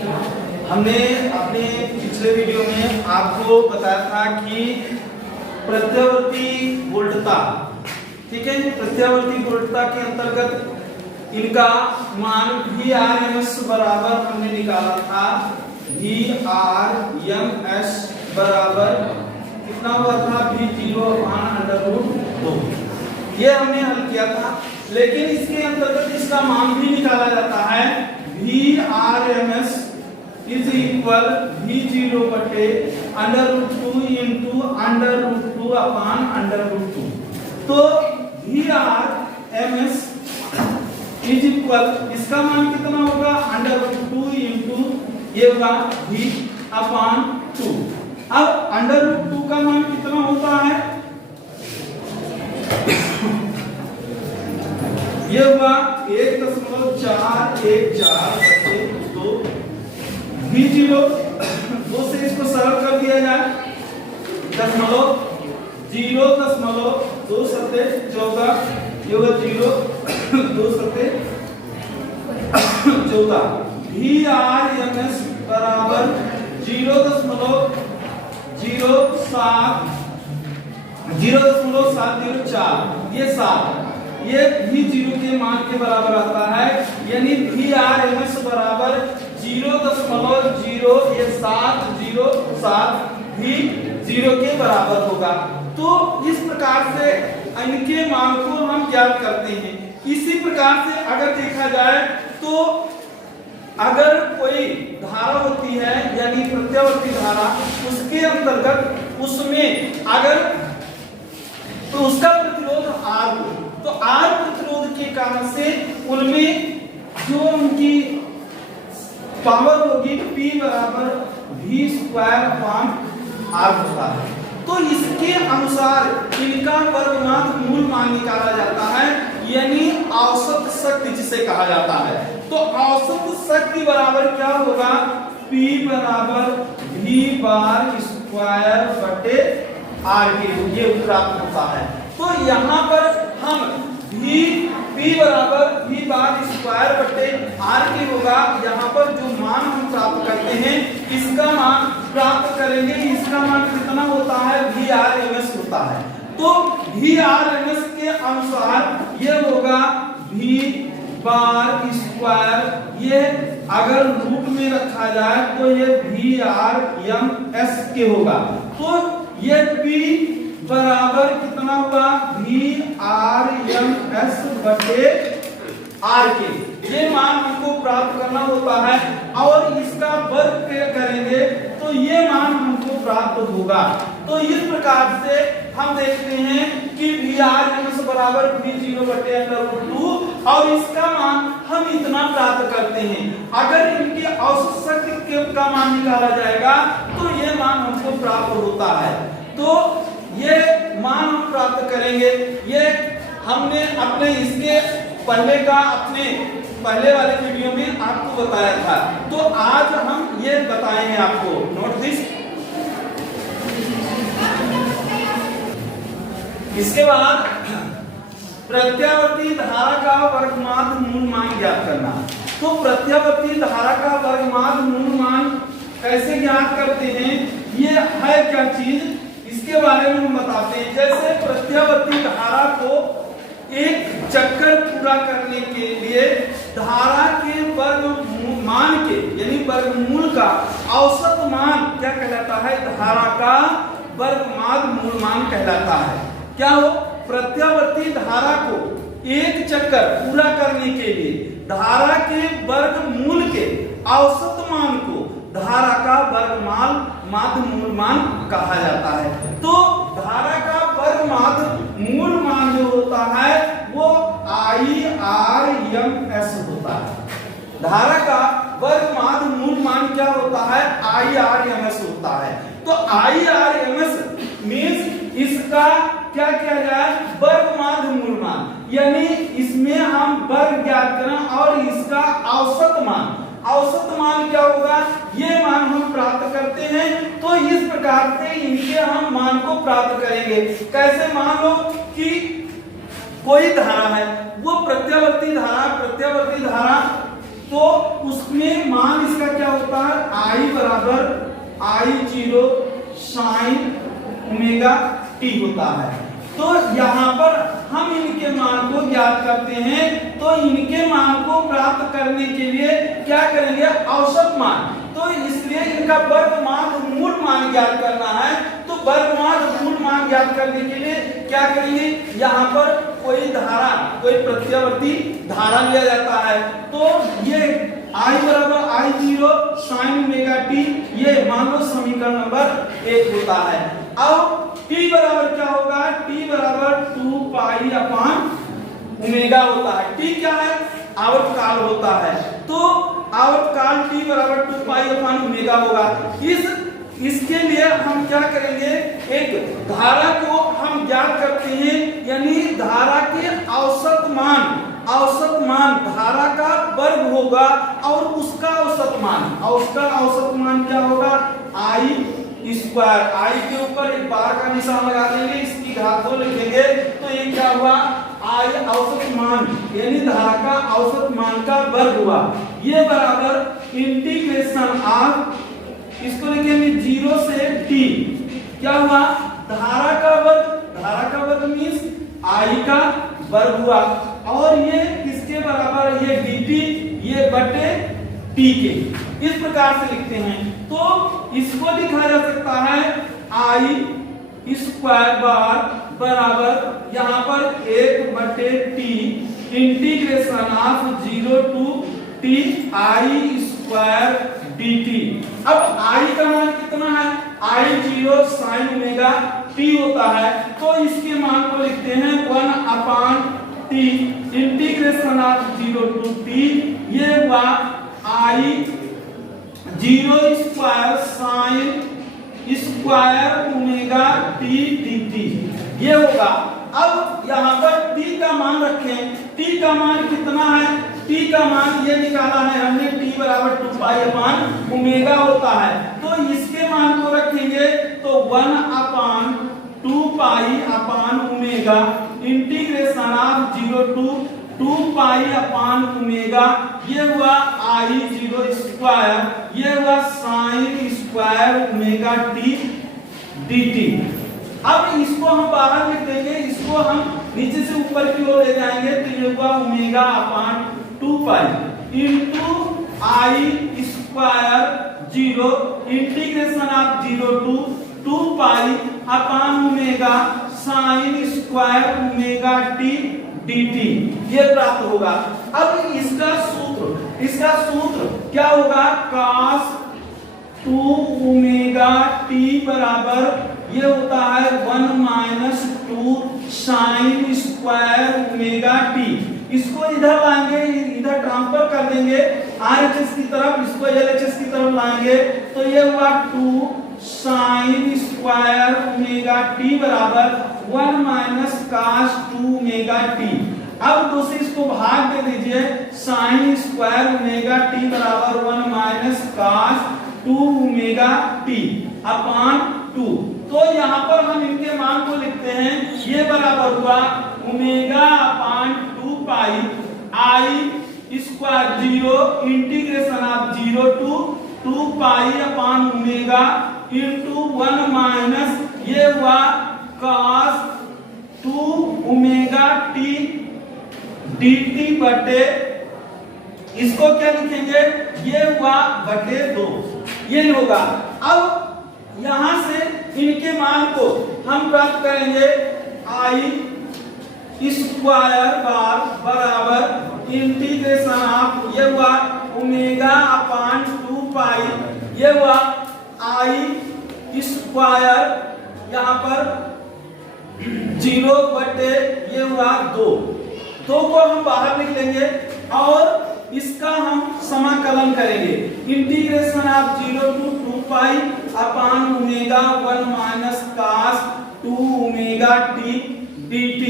हमने अपने पिछले वीडियो में आपको बताया था कि प्रत्यावर्ती वोल्टता, ठीक है, प्रत्यावर्ती वोल्टता के अंतर्गत इनका मान VRMS बराबर हमने निकाला था। VRMS बराबर कितना हुआ था? V0/√2। ये हमने हल किया था, लेकिन इसके अंतर्गत इसका मान भी निकाला जाता है। VRMS इज इक्वल V0 बटे √2 इंटू √2/√2। तो VRMS इज इक्वल, इसका मान कितना होगा? √2 इंटू ये होगा V/2। अब √2 का मान कितना होता है? ये हुआ 1.414/2। V0 2 से इसको सरल कर दिया जाए, 0.2 सत्ते 14, ये हुआ 0.2 सत्ते 14। VRMS बराबर 0.0704, ये 7, ये V0 के मान के बराबर आता है, यानी VRMS बराबर 0.0707 V0 के बराबर होगा। तो इस प्रकार से इनके मान को हम ज्ञात करते हैं। इसी प्रकार से अगर देखा जाए तो अगर कोई धारा होती है, यानी प्रत्यावर्ती धारा, उसके अंतर्गत उसमें अगर तो उसका प्रतिरोध R हो, तो R प्रतिरोध के कारण से उनमें जो उनकी पावर होगी P बराबर V²/R होता है। तो इसके अनुसार इनका वर्गमात मूल मान निकाला जाता है, यानी औसत शक्ति जिसे कहा जाता है। तो औसत शक्ति बराबर क्या होगा? P बराबर V²/R के ये प्राप्त होता है। तो यहाँ पर हम P बराबर V²/R के होगा, यहाँ पर जो मान हम प्राप्त करते हैं इसका मान प्राप्त करेंगे। इसका मान कितना होता है? VRMS होता है। तो VRMS के अनुसार ये होगा V², ये अगर रूट में रखा जाए तो ये VRMS के होगा। तो ये P बराबर कितना हुआ? VRMS बटे R के, ये मान हमको प्राप्त करना होता है और इसका वर्ग करेंगे तो ये मान हमको प्राप्त होगा। तो इस प्रकार से हम देखते हैं कि VRMS बराबर V0 बटे √2 और इसका मान हम इतना प्राप्त करते हैं। अगर इनकी औसत शक्ति का मान निकाला जाएगा तो ये मान हमको प्राप्त होता है। तो ये मान हम प्राप्त करेंगे। ये हमने अपने इसके पहले वाले वीडियो में आपको बताया था, तो आज हम ये बताएंगे आपको। Note this. इसके बाद प्रत्यावर्ती धारा का वर्गमात मूल मान ज्ञात करना। तो प्रत्यावर्ती धारा का वर्गमात मूल मान कैसे ज्ञात करते हैं, ये है क्या चीज, इसके बारे में हम बताते हैं। जैसे प्रत्यावर्ती धारा को एक चक्कर पूरा करने के लिए धारा के वर्गमान के, यानी वर्गमूल का औसत मान क्या कहलाता है? धारा का वर्गमात मूल मान कहलाता है। क्या हो? प्रत्यावर्ती धारा को एक चक्कर पूरा करने के लिए धारा के वर्गमूल के औसत मान को धारा का वर्गमात मूल मान कहा जाता है। तो धारा का वर्गमात मूल मान जो होता है वो IRMS होता है। धारा का वर्गमात मूल मान क्या होता है? IRMS होता है। तो IRMS मींस इसका क्या किया जाए? वर्गमात मूल मान, यानी इसमें हम वर्ग ज्ञात करें और इसका औसत मान क्या होगा? ये मान हम प्राप्त करते हैं। तो इस प्रकार से इनके हम मान को प्राप्त करेंगे। कैसे? मान लो कि कोई धारा है, वो प्रत्यावर्ती धारा, तो उसमें मान इसका क्या होता है, आई बराबर आई जीरो साइन ओमेगा टी होता है। तो यहाँ पर हम इनके मान को ज्ञात करते हैं। तो इनके मान को प्राप्त करने के लिए क्या करेंगे, औसत मान। तो इसलिए इनका वर्गमान मूल मान ज्ञात करना है। तो वर्गमान मूल मान ज्ञात करने के लिए क्या करेंगे, यहाँ पर कोई धारा, कोई प्रत्यावर्ती धारा लिया जाता है। तो ये आई बराबर आई जीरो साइन ओमेगा टी, ये मान लो समीकरण नंबर 1 होता है। अब टी बराबर क्या होगा, टी बराबर 2 पाई अपान ओमेगा होता है। टी क्या है, आवर्तकाल होता है। तो आवर्तकाल टी बराबर 2 पाई अपान ओमेगा होगा। इसके लिए हम क्या करेंगे, एक धारा को हम ज्ञात करते हैं, यानी धारा के औसत मान धारा का वर्ग होगा और उसका औसत मान क्या होगा, आई स्क्वायर। आई के ऊपर एक बार का निशान लगा देंगे, इसकी घात 2 लिखेंगे। तो ये क्या हुआ, आई औसत मान यानी धारा का औसत मान का वर्ग हुआ। ये बराबर इंटीग्रेशन ऑफ, इसको लिखेंगे 0 से t, क्या हुआ, धारा का वर्ग मींस आई का वर्ग हुआ। और ये किसके बराबर, ये dt, ये बटे t के, इस प्रकार से लिखते हैं। तो इसको लिखा जा सकता है आई स्क्वायर बार बराबर यहाँ पर 1 बटे T integration of 0 to t I square dt। अब आई का मान कितना है, I zero sine omega T होता है। तो इसके मान को लिखते हैं 1 upon T integration of 0 to T, ये हुआ I zero square sine square omega T dt, ये होगा। अब यहाँ पर t का मान रखें, t का मान कितना है, t का मान ये निकाला है हमने, t बराबर 2 पाई अपान ओमेगा होता है। तो इसके मान को रखेंगे तो 1 upon 2 pi upon omega integration of 0 to 2 pi upon omega, ये हुआ आई जीरो स्क्वायर, ये हुआ sine square omega T dt। अब इसको हम बाहर लिख देंगे, इसको हम नीचे से ऊपर की ओर ले जाएंगे। तो ये हुआ omega upon 2 pi into I square zero integration of 0 to 2 pi upon omega sine square omega T dt, ये प्राप्त होगा। अब इसका सूत्र क्या होगा, cos 2 ओमेगा टी बराबर ये होता है 1 minus 2 sign square omega T. इसको इधर लाएंगे, इधर ट्रांसफर कर देंगे RHS की तरफ, इसको LHS की तरफ लाएंगे। तो ये हुआ 2 साइन स्क्वायर ओमेगा टी बराबर 1 माइनस cos 2 ओमेगा टी। अब दूसरी इसको भाग दे दीजिए, साइन स्क्वायर ओमेगा टी बराबर 1 minus cos 2 omega T upon 2। तो यहाँ पर हम इनके मान को लिखते हैं, ये बराबर हुआ omega upon 2 pi I square zero integration of 0 to 2 pi upon omega into 1 minus ये हुआ cos 2 ओमेगा टी dt बटे, इसको क्या लिखेंगे, ये हुआ बटे 2, ये होगा। अब यहां से इनके मान को हम प्राप्त करेंगे, आई स्क्वायर बार बराबर इंटीग्रेशन ऑफ ये हुआ ओमेगा अपान 2 पाई, ये हुआ आई स्क्वायर यहाँ पर 0 बटे ये हुआ 2 को हम बाहर लिख लेंगे और इसका हम समाकलन करेंगे। Integration of 0 to 2 pi upon omega 1 minus cos 2 omega T dt,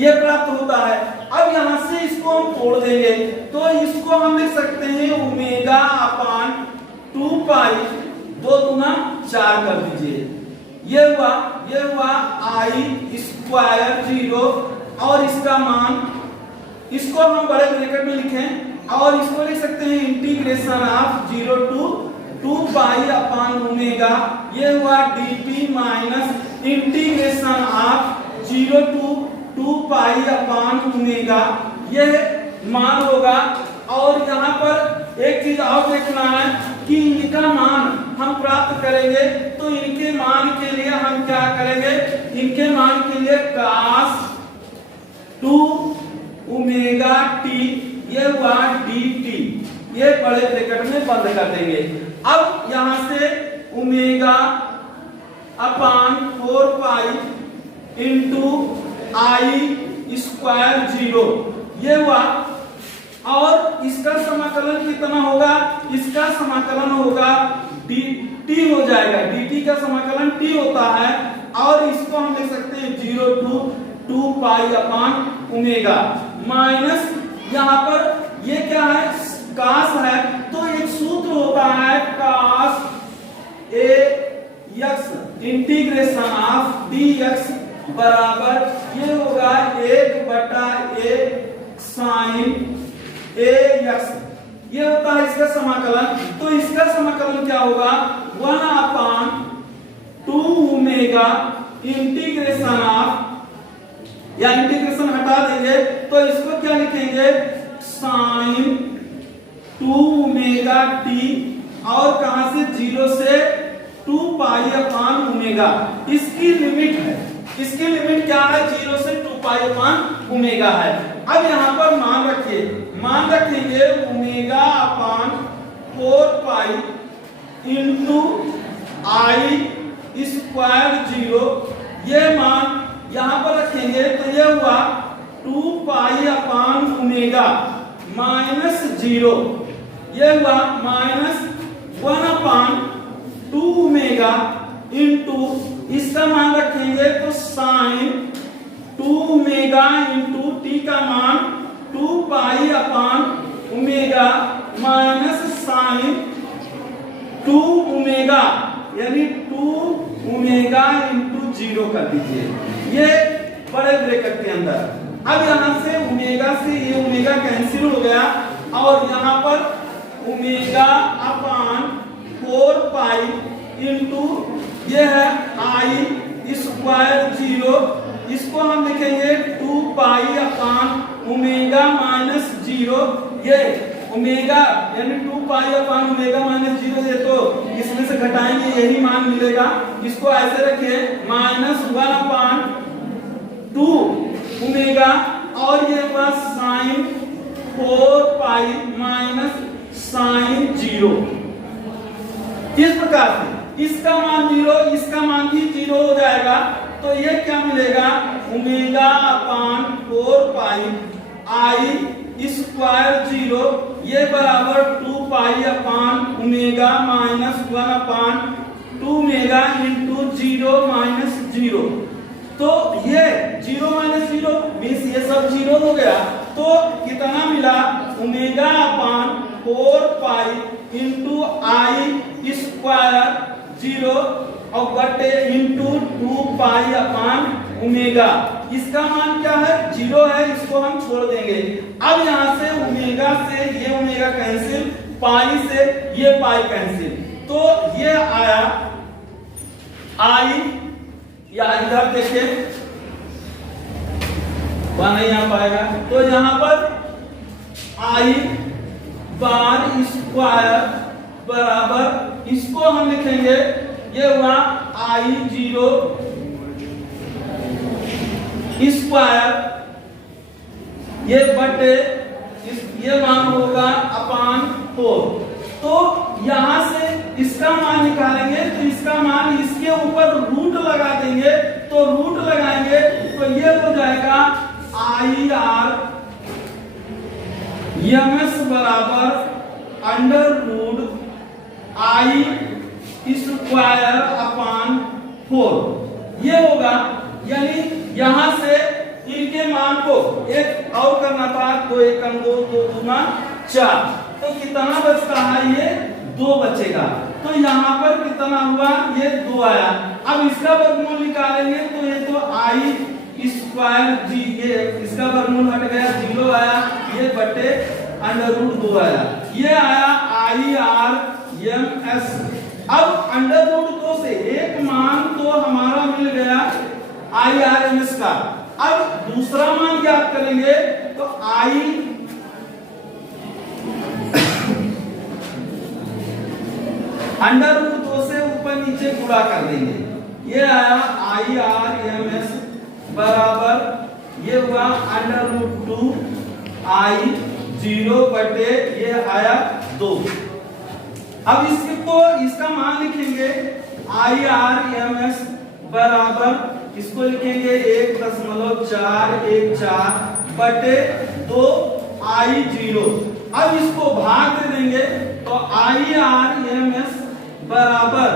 ये प्राप्त होता है। अब यहां से इसको हम तोड़ देंगे, तो इसको हम लिख सकते हैं ओमेगा अपान 2 पाई 2 दूना 4 कर दीजिए, ये हुआ आई स्क्वायर 0 और इसका मान, इसको हम बड़े ब्रैकेट में लिखें और इसको लिख सकते हैं integration of 0 to 2 pi upon omega, ये हुआ dt minus integration of 0 to 2 pi upon omega, ये मान होगा। और यहाँ पर एक चीज और देखना है कि इनका मान हम प्राप्त करेंगे, तो इनके मान के लिए हम क्या करेंगे, इनके मान के लिए cos 2 ओमेगा t, ये हुआ dt, ये बड़े ब्रैकेट में बंद कर देंगे। अब यहां से omega upon 4 pi into I square 0, ये हुआ। और इसका समाकलन कितना होगा, इसका समाकलन होगा dt हो जाएगा, dt का समाकलन t होता है, और इसको हम लिख सकते हैं 0 to 2 pi upon omega minus, यहाँ पर ये क्या है, cos है, तो एक सूत्र होता है cos ax integration of dx बराबर ये होगा 1/a sin ax, ये होता है इसका समाकलन। तो इसका समाकलन क्या होगा, 1/2 ओमेगा इंटीग्रेशन ऑफ, या इंटीग्रेशन हटा देंगे तो इसको क्या लिखेंगे, sin 2 ओमेगा t, और कहां से 0 से 2 पाई अपॉन ओमेगा, इसकी लिमिट है, इसकी लिमिट क्या है, 0 से 2 पाई अपॉन ओमेगा है। अब यहां पर मान रखिए, मान रखेंगे omega upon 4 pi into I square 0, ये मान यहां पर रखेंगे तो ये हुआ 2 पाई अपॉन ओमेगा माइनस 0, ये हुआ माइनस 1/2 ओमेगा इंटू, इसका मान रखेंगे तो साइन 2 ओमेगा इंटू टी का मान 2 pi upon omega minus sine 2 omega, यानी 2 ओमेगा इंटू 0 कर दीजिए, ये बड़े ब्रैकेट के अंदर। अब यहां से ओमेगा से ये ओमेगा कैंसिल हो गया, और यहां पर ओमेगा अपॉन 4 पाई इंटू ये है आई स्क्वायर 0, इसको हम लिखेंगे 2 पाई अपॉन ओमेगा माइनस 0, ये ओमेगा यानी 2 पाई अपॉन ओमेगा माइनस 0, ये तो इसमें से घटाएंगे यही मान मिलेगा, इसको ऐसे रखिए माइनस 1/2 ओमेगा, और ये हुआ साइन 4 पाई माइनस साइन 0। इस प्रकार से इसका मान 0, इसका मान भी 0 हो जाएगा, तो ये क्या मिलेगा, omega upon 4 pi I square 0, ये बराबर 2 pi upon omega minus 1/2 omega into 0 minus 0। तो ये 0 माइनस 0 मीन्स ये सब 0 हो गया, तो कितना मिला, omega upon 4 pi into I square 0 और बटे इंटू 2 पाई अपॉन ओमेगा, इसका मान क्या है, 0 है, इसको हम छोड़ देंगे। अब यहां से ओमेगा से ये ओमेगा कैंसिल, पाई से ये पाई कैंसिल, तो ये आया आई, या इधर देखिए वहां नहीं आ पाएगा, तो यहां पर आई बार स्क्वायर बराबर, इसको हम लिखेंगे ये हुआ आई 0 स्क्वायर, ये बटे ये मान होगा अपॉन 4। तो यहां से इसका मान निकालेंगे, तो इसका मान इसके ऊपर रूट लगा देंगे, तो रूट लगाएंगे तो ये हो जाएगा आई आर एमएस बराबर under root I square upon 4, ये होगा। यानी यहां से इनके मान को एक और करना था, 2 एकम 2, 2 दूना 4, तो कितना बचता है, ये 2 बचेगा। तो यहाँ पर कितना हुआ, ये 2 आया। अब इसका वर्गमूल निकालेंगे तो ये तो आई स्क्वायर जी, ये इसका वर्गमूल हट गया, 0 आया, ये बटे √2 आया, ये आया IRMS। अब √2 से एक मान तो हमारा मिल गया IRMS का। अब दूसरा मान ज्ञात करेंगे तो √2 से ऊपर नीचे गुणा कर देंगे, ये आया IRMS बराबर ये हुआ √2 I 0 बटे ये आया 2। अब इसको इसका मान लिखेंगे IRMS बराबर इसको लिखेंगे 1.414 बटे 2 I0। अब इसको भाग दे देंगे तो IRMS बराबर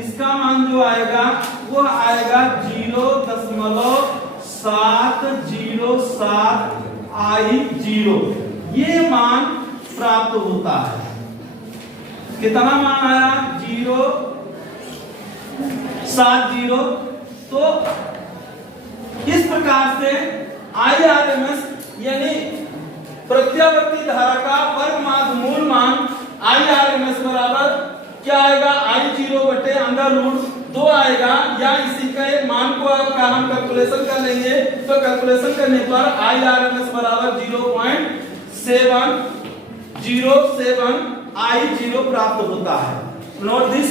इसका मान जो आएगा वो आएगा 0.707 I0। ये मान प्राप्त होता है। कितना मान आया 0.70। तो इस प्रकार से IRMS यानी प्रत्यावर्ती धारा का वर्गमात मूल मान IRMS बराबर क्या आएगा I0 बटे √2 आएगा, या इसी के मान को का हम कैलकुलेशन कर लेंगे तो कैलकुलेशन करने पर IRMS बराबर 0.707 I0 प्राप्त होता है। Note this.